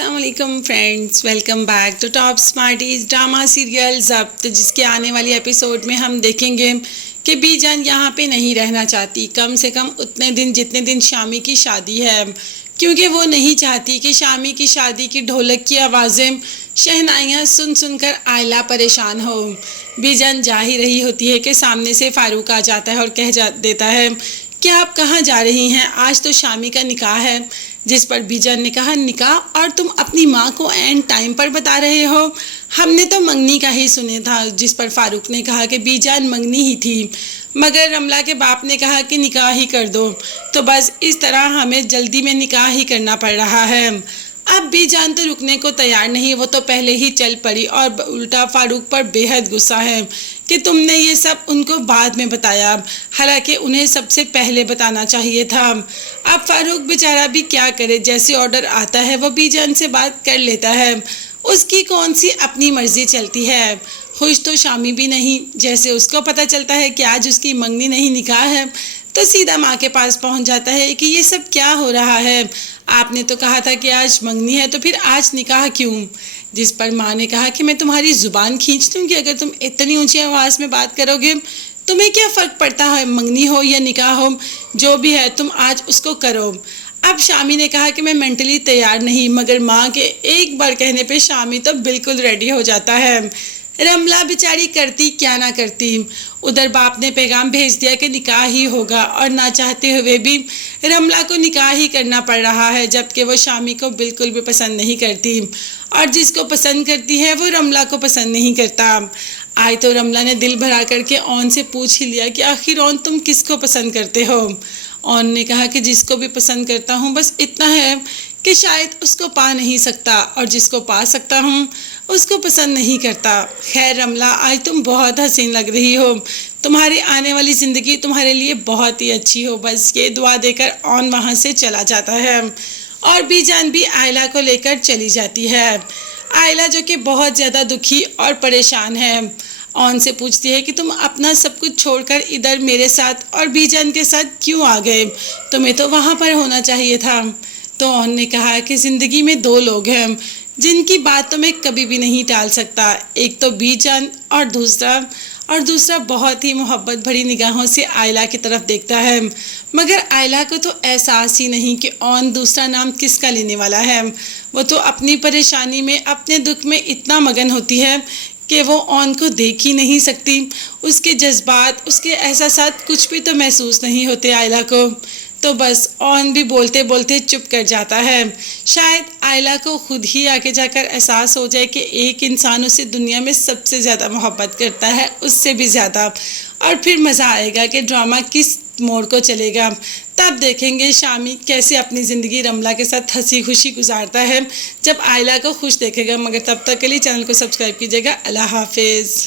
अस्सलाम वालेकुम friends, welcome back to top smarties drama serial Zabt, जिसके आने वाली एपिसोड में हम देखेंगे कि बीजान यहाँ पे नहीं रहना चाहती, कम से कम उतने दिन जितने दिन शामी की शादी है, क्योंकि वो नहीं चाहती कि शामी की शादी की ढोलक की आवाज़ें शहनाइयाँ सुन सुनकर आयला परेशान हो। बीजान जा ही रही होती है कि सामने से फारूक आ जाता है और देता है कि आप कहाँ जा रही हैं, आज तो शामी का निकाह है। जिस पर बीजान ने कहा, निकाह? और तुम अपनी माँ को एंड टाइम पर बता रहे हो, हमने तो मंगनी का ही सुने था। जिस पर फारूक ने कहा कि बीजान मंगनी ही थी, मगर रमला के बाप ने कहा कि निकाह ही कर दो, तो बस इस तरह हमें जल्दी में निकाह ही करना पड़ रहा है। अब बीजान तो रुकने को तैयार नहीं, वो तो पहले ही चल पड़ी और उल्टा फारूक पर बेहद गुस्सा है कि तुमने ये सब उनको बाद में बताया, हालांकि उन्हें सबसे पहले बताना चाहिए था। अब फारूक बेचारा भी क्या करे, जैसे ऑर्डर आता है वो बीजान से बात कर लेता है, उसकी कौन सी अपनी मर्जी चलती है। खुश तो शामी भी नहीं, जैसे उसको पता चलता है कि आज उसकी मंगनी नहीं निकाह है तो सीधा माँ के पास पहुँच जाता है कि ये सब क्या हो रहा है, आपने तो कहा था कि आज मंगनी है, तो फिर आज निकाह क्यों? जिस पर माँ ने कहा कि मैं तुम्हारी ज़ुबान खींच दूँ कि अगर तुम इतनी ऊंची आवाज़ में बात करोगे, तुम्हें क्या फ़र्क पड़ता है, मंगनी हो या निकाह हो, जो भी है तुम आज उसको करो। अब शामी ने कहा कि मैं मेंटली तैयार नहीं, मगर माँ के एक बार कहने पे शामी तो बिल्कुल रेडी हो जाता है। रमला बेचारी करती क्या ना करती, उधर बाप ने पैगाम भेज दिया कि निकाह ही होगा, और ना चाहते हुए भी रमला को निकाह ही करना पड़ रहा है, जबकि वो शामी को बिल्कुल भी पसंद नहीं करती, और जिसको पसंद करती है वो रमला को पसंद नहीं करता। आज तो रमला ने दिल भरा करके ऑन से पूछ ही लिया कि आखिर ऑन तुम किसको पसंद करते हो। ऑन ने कहा कि जिसको भी पसंद करता हूँ, बस इतना है कि शायद उसको पा नहीं सकता, और जिसको पा सकता हूँ उसको पसंद नहीं करता। खैर रमला, आज तुम बहुत हसीन लग रही हो, तुम्हारी आने वाली ज़िंदगी तुम्हारे लिए बहुत ही अच्छी हो, बस ये दुआ देकर ऑन वहाँ से चला जाता है। और बीजान भी आयला को लेकर चली जाती है। आयला जो कि बहुत ज़्यादा दुखी और परेशान है, ऑन से पूछती है कि तुम अपना सब कुछ छोड़कर इधर मेरे साथ और बीजान के साथ क्यों आ गए, तुम्हें तो वहाँ पर होना चाहिए था। तो ऑन ने कहा कि ज़िंदगी में दो लोग हैं जिनकी बात तो मैं कभी भी नहीं टाल सकता, एक तो बीजान और दूसरा बहुत ही मोहब्बत भरी निगाहों से आयला की तरफ देखता है, मगर आयला को तो एहसास ही नहीं कि ऑन दूसरा नाम किसका लेने वाला है। वो तो अपनी परेशानी में, अपने दुख में इतना मगन होती है कि वो ऑन को देख ही नहीं सकती, उसके जज्बात, उसके एहसासात कुछ भी तो महसूस नहीं होते आयला को। तो बस ऑन भी बोलते बोलते चुप कर जाता है। शायद आयला को खुद ही आगे जाकर एहसास हो जाए कि एक इंसान उसे दुनिया में सबसे ज़्यादा मोहब्बत करता है, उससे भी ज़्यादा, और फिर मज़ा आएगा कि ड्रामा किस मोड़ को चलेगा। तब देखेंगे शामी कैसे अपनी ज़िंदगी रमला के साथ हंसी खुशी गुजारता है, जब आयला को खुश देखेगा। मगर तब तक के लिए चैनल को सब्सक्राइब कीजिएगा। अल्लाह हाफिज़।